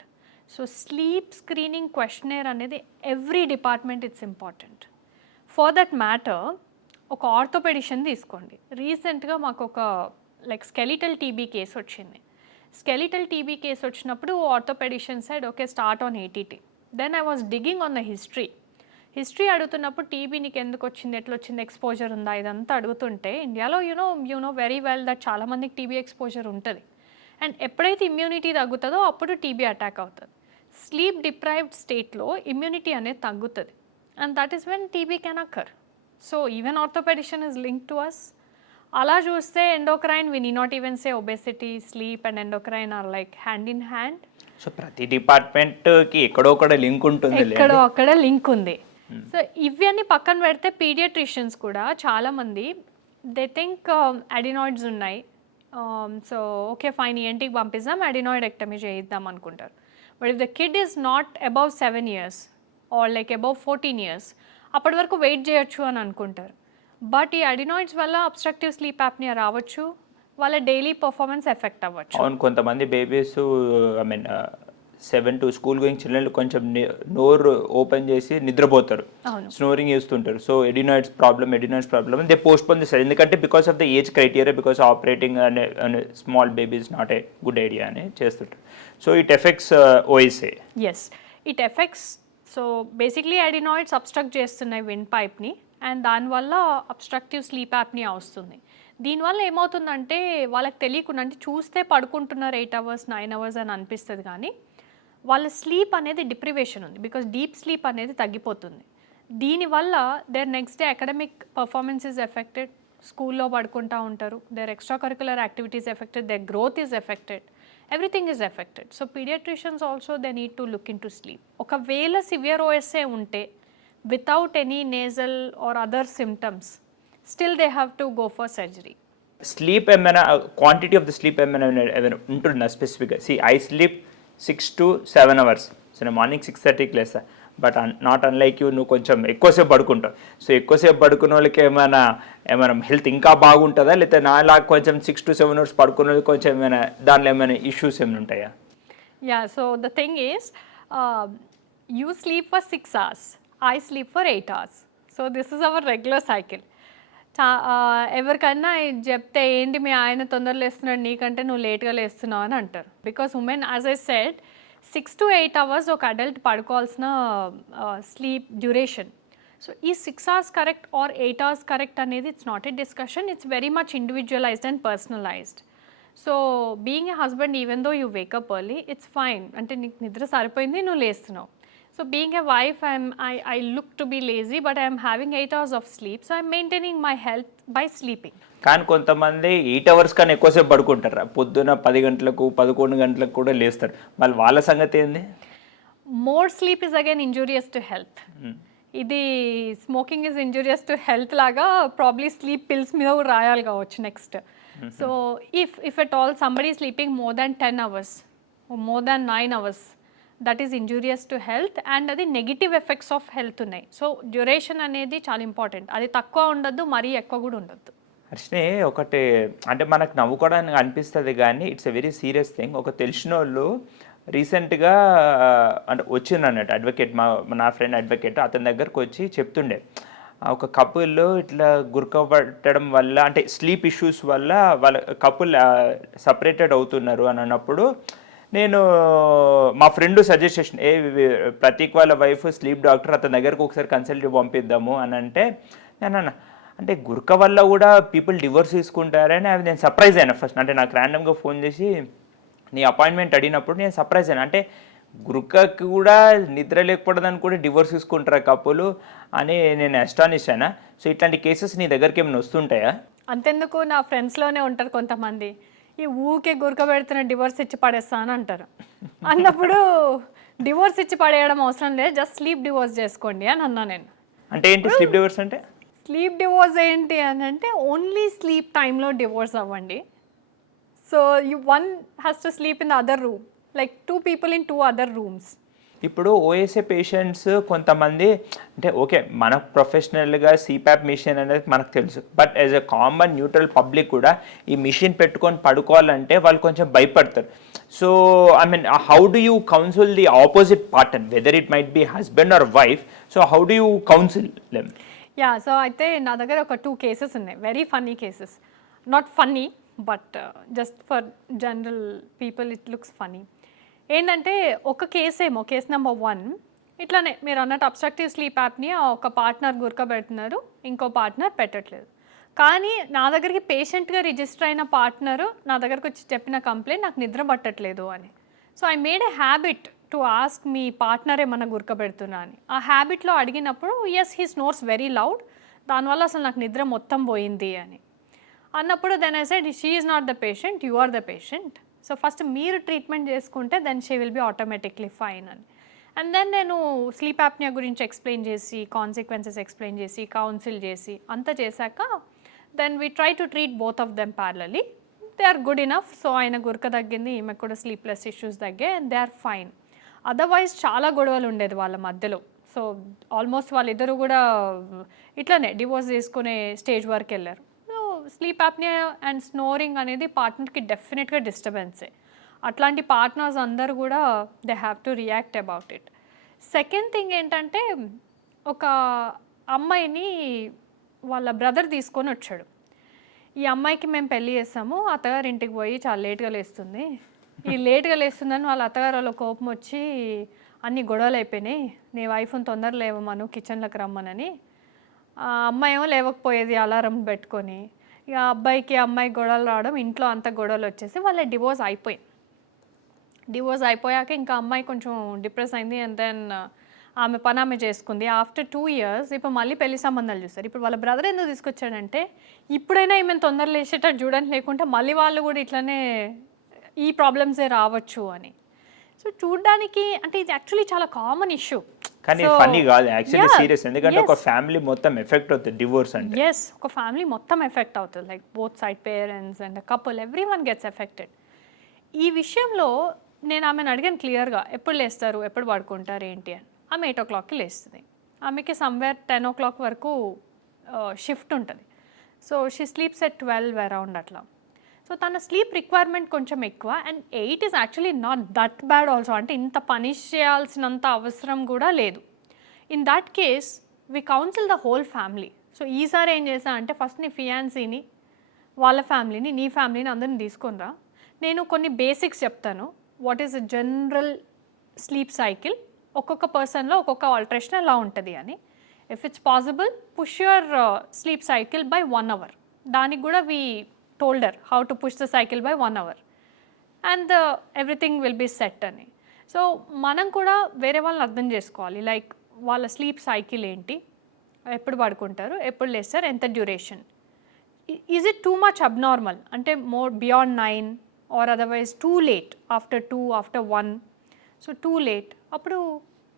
So sleep screening questionnaire అనేది every department it's important. For that matter ఒక ఆర్థోపెడిషన్ తీసుకోండి. రీసెంట్గా మాకు ఒక లైక్ స్కెలిటల్ టీబీ కేసు వచ్చింది. స్కెలిటల్ టీబీ కేసు వచ్చినప్పుడు orthopaedician side okay start on ATT. Then I was digging on the history అడుగుతున్నప్పుడు TB నీకు ఎందుకు వచ్చింది, ఎట్లా వచ్చింది, ఎక్స్పోజర్ ఉందా, ఇదంతా అడుగుతుంటే ఇండియాలో యూనో వెరీ వెల్ దట్ చాలామందికి టీబీ ఎక్స్పోజర్ ఉంటుంది అండ్ ఎప్పుడైతే ఇమ్యూనిటీ తగ్గుతుందో అప్పుడు టీబీ అటాక్ అవుతుంది. స్లీప్ డిప్రైవ్డ్ స్టేట్లో ఇమ్యూనిటీ అనేది తగ్గుతుంది and that is when TB can occur. So even orthopaedician is link to us. అలా చూస్తే endocrine we need not even say obesity, sleep and endocrine are like hand in hand. So ప్రతి డిపార్ట్మెంట్కి ఎక్కడో ఒక link ఉంటుంది, ఎక్కడో అక్కడ link ఉంది. సో ఇవన్నీ పక్కన పెడితే పీడియాట్రిషియన్స్ కూడా చాలామంది దే థింక్ అడినాయిడ్స్ ఉన్నాయి, సో ఓకే ఫైన్ ఏంటికి పంపిస్తాం అడినాయిడెక్టమీ చేయిద్దాం అనుకుంటారు. But if the kid is not above 7 years or like above 14 years అప్పటి వరకు వెయిట్ చేయొచ్చు అని అనుకుంటారు. బట్ ఈ అడినాయిడ్స్ వల్ల అబ్స్ట్రక్టివ్ స్లీప్ యాప్నియా రావచ్చు, వాళ్ళ డైలీ పర్ఫార్మెన్స్ ఎఫెక్ట్ అవ్వచ్చు. అవును, కొంతమంది babies I mean 7 to school going children కొంచెం నోరు ఓపెన్ చేసి నిద్రపోతారు, స్నోరింగ్ చేస్తుంటారు. So adenoids problem they postpone this ఎందుకంటే because of the age criteria, because operating అనే small babies not a good idea అని చేస్తుంటారు. So it affects OSA. Yes, it affects. So basically adenoids obstruct చేస్తున్నాయి విండ్ పైప్ని and దానివల్ల obstructive sleep apnea వస్తుంది. దీనివల్ల ఏమవుతుందంటే వాళ్ళకి తెలియకుండా, అంటే చూస్తే పడుకుంటున్నారు 8 hours 9 hours అని అనిపిస్తుంది, కానీ వాళ్ళ స్లీప్ అనేది డిప్రివేషన్ ఉంది బికాస్ డీప్ స్లీప్ అనేది తగ్గిపోతుంది. దీనివల్ల their next day academic performance is affected, స్కూల్లో పడుకుంటూ ఉంటారు, their extra curricular activities affected, their growth is affected, everything is affected. So paediatricians also they need to look into sleep. ఒకవేళ severe OSA ఉంటే without any nasal or other symptoms still they have to go for surgery. Sleep ఏమైనా quantity of the sleep ఏమైనా ఉంటుందా స్పెసిఫిక్గా? I sleep 6 to 7 hours. So నేను morning 6:30కి లేస్తా, but not unlike you, నువ్వు కొంచెం ఎక్కువసేపు పడుకుంటావు. సో ఎక్కువసేపు పడుకున్న వాళ్ళకి ఏమైనా హెల్త్ ఇంకా బాగుంటుందా, లేకపోతే నాలా కొంచెం 6 to 7 hours పడుకున్న వాళ్ళకి కొంచెం ఏమైనా దానిలో ఏమైనా ఇష్యూస్ ఏమైనా ఉంటాయా? Yeah, so the thing is, you sleep for 6 hours, I sleep for 8 hours. So this is our regular cycle. ఎవరికన్నా ఇది చెప్తే ఏంటి మీ ఆయన తొందరగా లేస్తున్నాడు నీకంటే నువ్వు లేట్గా లేస్తున్నావు అని అంటారు. Because women as I said 6 to 8 hours ఒక అడల్ట్ పడుకోవాల్సిన స్లీప్ డ్యూరేషన్. సో ఈ 6 hours correct or 8 hours correct అనేది it's not a discussion, it's very much individualised and personalised. So being a husband even though you wake up early it's fine, అంటే నీకు నిద్ర సరిపోయింది నువ్వు లేస్తున్నావు. So being a wife, I look to be lazy, but I am having 8 hours of sleep. So I am maintaining my health by sleeping. కానీ కొంతమంది 8 hours కన్నా ఎక్కువసేపు పడుకుంటారు, పొద్దున 10 గంటలకు 11 గంటలకు కూడా లేస్తారు, మళ్ళీ వాళ్ళ సంగతి ఏంది? More sleep is again injurious to health. ఇది smoking is injurious to health లాగా ప్రాబ్లీ స్లీప్ పిల్స్ మీద కూడా రాయాలి కావచ్చు next. So if at all somebody sleeping more than 10 hours, more than 9 hours, that is injurious to health and అది negative effects of health ఉన్నాయి. So duration అనేది చాలా important, అది తక్కువ ఉండొద్దు మరీ ఎక్కువ కూడా ఉండొద్దు. అర్చనే ఒకటి అంటే మనకు నవ్వుకోవడానికి అనిపిస్తుంది కానీ it's a very serious thing. ఒక తెలిసిన వాళ్ళు రీసెంట్గా అంటే వచ్చిండు అన్నట్టు అడ్వకేట్, నా ఫ్రెండ్ అడ్వకేట్, అతని దగ్గరకు వచ్చి చెప్తుండే ఒక కపుల్ ఇట్లా గురకబట్టడం వల్ల అంటే స్లీప్ ఇష్యూస్ వల్ల వాళ్ళ కపుల్ సపరేటెడ్ అవుతున్నారు అని అన్నప్పుడు నేను మా ఫ్రెండ్ సజెస్ట్ చేసిన ప్రతీక్ వాళ్ళ వైఫ్ స్లీప్ డాక్టర్, అతని దగ్గరకు ఒకసారి కన్సల్ట్ పంపిద్దాము అని అంటే నేను అంటే గురక వల్ల కూడా పీపుల్ డివోర్స్ తీసుకుంటారని అవి నేను సర్ప్రైజ్ అయినా ఫస్ట్. అంటే నాకు ర్యాండమ్గా ఫోన్ చేసి నీ అపాయింట్మెంట్ అడిగినప్పుడు నేను సర్ప్రైజ్ అయినా, అంటే గురకకి కూడా నిద్ర లేకపోవడానికి కూడా డివోర్స్ తీసుకుంటారా కప్పులు అని నేను అస్టానిష్ అయినా. సో ఇట్లాంటి కేసెస్ నీ దగ్గరికి ఏమైనా వస్తుంటాయా? అంతెందుకు, నా ఫ్రెండ్స్లోనే ఉంటారు కొంతమంది, ఈ ఊకే గురక పెడుతున్న డివోర్స్ ఇచ్చి పడేస్తా అని అంటారు. అన్నప్పుడు డివోర్స్ ఇచ్చి పడేయడం అవసరం లేదు, జస్ట్ స్లీప్ డివోర్స్ చేసుకోండి అని అన్నా నేను. అంటే ఏంటి స్లీప్ డివోర్స్ అంటే? స్లీప్ డివోర్స్ ఏంటి అని అంటే ఓన్లీ స్లీప్ టైంలో డివోర్స్ అవ్వండి. So one has to sleep in the other room, like 2 people in 2 other rooms. ఇప్పుడు ఓఎస్ఏ పేషెంట్స్ కొంతమంది అంటే ఓకే మన ప్రొఫెషనల్గా సిపాప్ మిషన్ అనేది మనకు తెలుసు, but as a common neutral public కూడా ఈ మిషన్ పెట్టుకొని పడుకోవాలంటే వాళ్ళు కొంచెం భయపడతారు. So I mean how do you council the opposite partner, whether it might be husband or wife, so how do you counsel them? Yeah, so అయితే నా దగ్గర ఒక 2 cases ఉన్నాయి, very funny cases. Not funny but just for general people it looks funny. ఏంటంటే ఒక case number 1 ఇట్లానే మీరు అన్నట్టు అబ్స్ట్రక్టివ్ స్లీప్ యాప్ని ఒక పార్ట్నర్ గురకబెడుతున్నారు, ఇంకో పార్ట్నర్ పెట్టట్లేదు. కానీ నా దగ్గరికి పేషెంట్గా రిజిస్టర్ అయిన పార్ట్నరు నా దగ్గరకు వచ్చి చెప్పిన కంప్లైంట్ నాకు నిద్ర పట్టట్లేదు అని. So I made a habit to ask మీ పార్ట్నర్ ఏమన్నా గురకబెడుతున్నా అని. ఆ హ్యాబిట్లో అడిగినప్పుడు yes he snores very loud, దానివల్ల అసలు నాకు నిద్ర మొత్తం పోయింది అని అన్నప్పుడు then I said she is not the patient, you are the patient. So first మీరు ట్రీట్మెంట్ చేసుకుంటే then she will be automatically fine అని. అండ్ దెన్ నేను స్లీప్ యాప్నియా గురించి ఎక్స్ప్లెయిన్ చేసి కాన్సిక్వెన్సెస్ ఎక్స్ప్లెయిన్ చేసి కౌన్సిల్ చేసి అంతా చేశాక then we try to treat both of them parallelly. They are good enough. So ఆయన గురక తగ్గింది, ఈమెకు కూడా స్లీప్లెస్ ఇష్యూస్ తగ్గాయి and they are fine. Otherwise చాలా గొడవలు ఉండేది వాళ్ళ మధ్యలో. సో ఆల్మోస్ట్ వాళ్ళిద్దరూ కూడా ఇట్లానే డివోర్స్ చేసుకునే స్టేజ్ వరకు వెళ్ళారు. స్లీప్ యాప్నియా అండ్ స్నోరింగ్ అనేది పార్ట్నర్కి డెఫినెట్గా డిస్టర్బెన్సే. అట్లాంటి పార్ట్నర్స్ అందరూ కూడా they have to react about it. Second thing ఏంటంటే ఒక అమ్మాయిని వాళ్ళ బ్రదర్ తీసుకొని వచ్చాడు. ఈ అమ్మాయికి మేము పెళ్ళి చేస్తాము, అత్తగారి ఇంటికి పోయి చాలా లేట్గా లేస్తుంది, ఈ లేట్గా లేస్తుందని వాళ్ళ అత్తగారు వాళ్ళ కోపం వచ్చి అన్ని గొడవలు అయిపోయినాయి, నీ వైఫ్ని తొందర లేవమను కిచెన్లోకి రమ్మనని. ఆ అమ్మాయి ఏమో లేవకపోయేది అలారం పెట్టుకొని. ఇక అబ్బాయికి అమ్మాయి గొడవలు రావడం, ఇంట్లో అంత గొడవలు వచ్చేసి వాళ్ళ డివోర్స్ అయిపోయాక ఇంకా అమ్మాయి కొంచెం డిప్రెస్ అయింది అండ్ దెన్ ఆమె పని ఆమె చేసుకుంది. ఆఫ్టర్ 2 years ఇప్పుడు మళ్ళీ పెళ్లి సంబంధాలు చూస్తారు. ఇప్పుడు వాళ్ళ బ్రదర్ ఎందుకు తీసుకొచ్చాడంటే ఇప్పుడైనా ఈమెను తొందర లేచేటట్టు చూడండి, లేకుంటే మళ్ళీ వాళ్ళు కూడా ఇట్లానే ఈ ప్రాబ్లమ్సే రావచ్చు అని. సో చూడడానికి అంటే ఇది యాక్చువల్లీ చాలా కామన్ ఇష్యూ, కానీ ఫన్నీ కాదు యాక్చువల్లీ సీరియస్, ఎందుకంటే ఒక ఫ్యామిలీ మొత్తం ఎఫెక్ట్ అవుతుంది డివోర్స్ అంటే. ఎస్, ఒక ఫ్యామిలీ మొత్తం ఎఫెక్ట్ అవుతుంది, like both side parents and couple everyone gets affected. ఈ విషయంలో నేను ఆమెను అడిగాను క్లియర్గా, ఎప్పుడు లేస్తారు, ఎప్పుడు పడుకుంటారు ఏంటి అని. ఆమె 8 o'clock కి లేస్తుంది. ఆమెకి సమ్వేర్ 10 o'clock వరకు షిఫ్ట్ ఉంటుంది. So she sleeps at 12 around అట్లా. సో తన స్లీప్ రిక్వైర్మెంట్ కొంచెం ఎక్కువ. And 8 is actually not that bad also. అంటే ఇంత పనిష్ చేయాల్సినంత అవసరం కూడా లేదు. In that case we counsel the whole family. So ఈసారి ఏం చేశా అంటే ఫస్ట్ నీ ఫియాన్సీని, వాళ్ళ ఫ్యామిలీని, నీ ఫ్యామిలీని అందరిని తీసుకొని రా. నేను కొన్ని బేసిక్స్ చెప్తాను. What is a general sleep cycle, ఒక్కొక్క పర్సన్లో ఒక్కొక్క ఆల్టరేషన్ ఎలా ఉంటుంది అని. If it's possible push your sleep cycle by 1 hour. దానికి కూడా we told her how to push the cycle by 1 hour and everything will be set అని. సో మనం కూడా వేరే వాళ్ళని అర్థం చేసుకోవాలి. లైక్ వాళ్ళ స్లీప్ సైకిల్ ఏంటి, ఎప్పుడు పడుకుంటారు, ఎప్పుడు లేస్తారు, ఎంత duration. Is it too much abnormal అంటే more beyond 9 or otherwise too late after 2 after 1. So too late అప్పుడు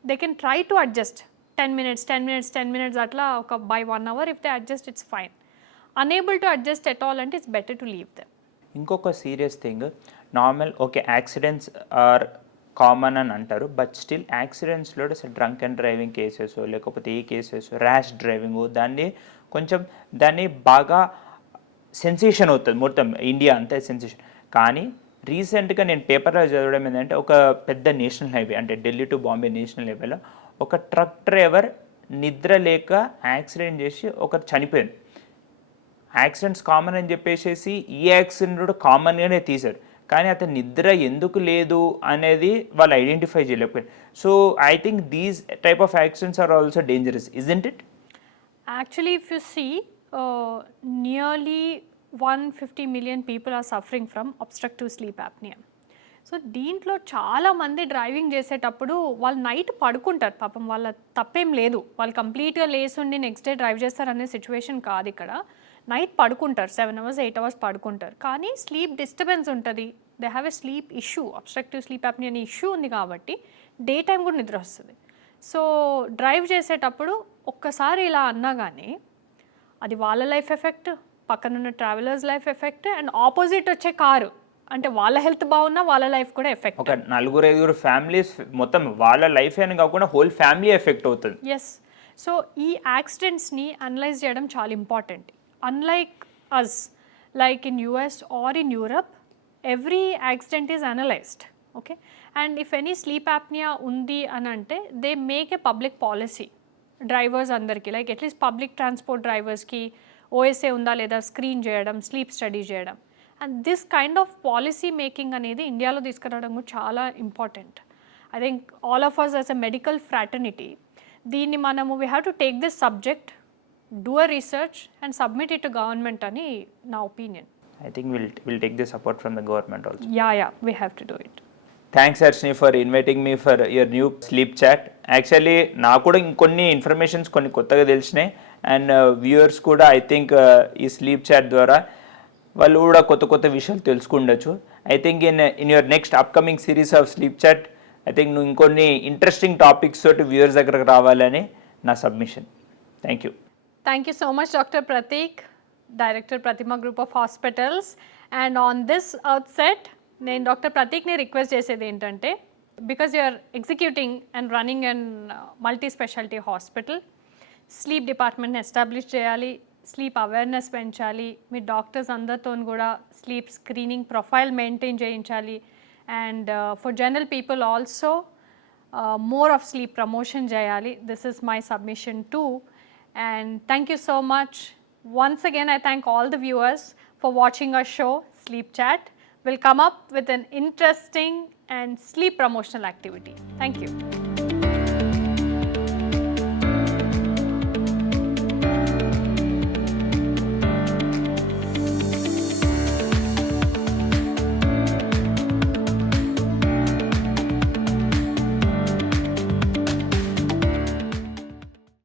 they can try to adjust 10 minutes అట్లా ఒక by 1 hour. If they adjust it's fine. Unable to adjust at all అంటే it's better to leave them. ఇంకొక serious thing, normal okay accidents are common అని అంటారు, but still యాక్సిడెంట్స్లో drunk and driving cases లేకపోతే ఈ cases rash driving దాన్ని బాగా sensation అవుతుంది, మొత్తం ఇండియా అంతా సెన్సేషన్. కానీ రీసెంట్గా నేను పేపర్లో చదవడం ఏంటంటే ఒక పెద్ద నేషనల్ హైవే అంటే ఢిల్లీ టు బాంబే నేషనల్ హైవేలో ఒక ట్రక్ డ్రైవర్ నిద్ర లేక యాక్సిడెంట్ చేసి ఒకరు చనిపోయారు. యాక్సిడెంట్స్ కామన్ అని చెప్పేసి ఈ యాక్సిడెంట్ కూడా కామన్గానే తీశారు, కానీ అతను నిద్ర ఎందుకు లేదు అనేది వాళ్ళు ఐడెంటిఫై చేయలేకపోయారు. So I think these type of accidents are also dangerous, isn't it? Actually, if you see, nearly 150 million people are suffering from obstructive sleep apnea. So దీంట్లో చాలామంది డ్రైవింగ్ చేసేటప్పుడు వాళ్ళు నైట్ పడుకుంటారు. పాపం వాళ్ళ తప్పేం లేదు, వాళ్ళు కంప్లీట్గా లేసుండి నెక్స్ట్ డే డ్రైవ్ చేస్తారు అనే సిచ్యువేషన్ కాదు ఇక్కడ. నైట్ పడుకుంటారు, 7 hours 8 hours పడుకుంటారు, కానీ స్లీప్ డిస్టర్బెన్స్ ఉంటుంది. They have a sleep issue, obstructive sleep apnoea అనే ఇష్యూ ఉంది కాబట్టి డే టైం కూడా నిద్ర వస్తుంది. సో డ్రైవ్ చేసేటప్పుడు ఒక్కసారి ఇలా అన్నా కానీ అది వాళ్ళ లైఫ్ ఎఫెక్ట్, పక్కనున్న travellers life effect, and opposite వచ్చే కారు అంటే వాళ్ళ హెల్త్ బాగున్నా వాళ్ళ లైఫ్ కూడా ఎఫెక్ట్. ఒక 4-5 ఫ్యామిలీస్ మొత్తం వాళ్ళ లైఫ్ అని కాకుండా హోల్ ఫ్యామిలీ ఎఫెక్ట్ అవుతుంది. ఎస్. సో ఈ యాక్సిడెంట్స్ని అనలైజ్ చేయడం చాలా important. Unlike us, like in US or in Europe, every accident is analysed. Okay. And if any sleep apnea ఉంది అని అంటే they make a public policy drivers అందరికీ, like at least public transport డ్రైవర్స్కి OSA ఉందా లేదా screen చేయడం, sleep study చేయడం. And this kind of policy making అనేది ఇండియాలో తీసుకురావడం చాలా important. I think all of us as a medical fraternity దీన్ని మనము we have to take this subject, do a research and submit it to government అని నా opinion. I think we'll take the support from the government also. Yeah, we have to do it. Thanks Harshni for inviting me for your new sleep chat. Actually నాకు కూడా ఇంకొన్ని informations కొన్ని కొత్తగా తెలిసినాయి, and viewers కూడా I think ఈ sleep chat ద్వారా వాళ్ళు కూడా కొత్త విషయాలు తెలుసుకుండొచ్చు. I think in your next upcoming series of sleep chat I think నువ్వు ఇంకొన్ని ఇంట్రెస్టింగ్ టాపిక్స్ తోటి వ్యూవర్స్ దగ్గరకు రావాలని నా submission. Thank you. Thank you so much, Dr. Pratik, Director Pratima Group of Hospitals. And on this outset, నేను doctor ప్రతీక్ని request చేసేది ఏంటంటే, because you're executing and running and multi speciality hospital, sleep డిపార్ట్మెంట్ని ఎస్టాబ్లిష్ చేయాలి, sleep awareness పెంచాలి, మీ doctors అందరితో కూడా స్లీప్ స్క్రీనింగ్ ప్రొఫైల్ మెయింటైన్ చేయించాలి, and for general people also more of sleep promotion చేయాలి. This is my submission too. And thank you so much. Once again, I thank all the viewers for watching our show, Sleep Chat. We'll come up with an interesting and sleep promotional activity. Thank you.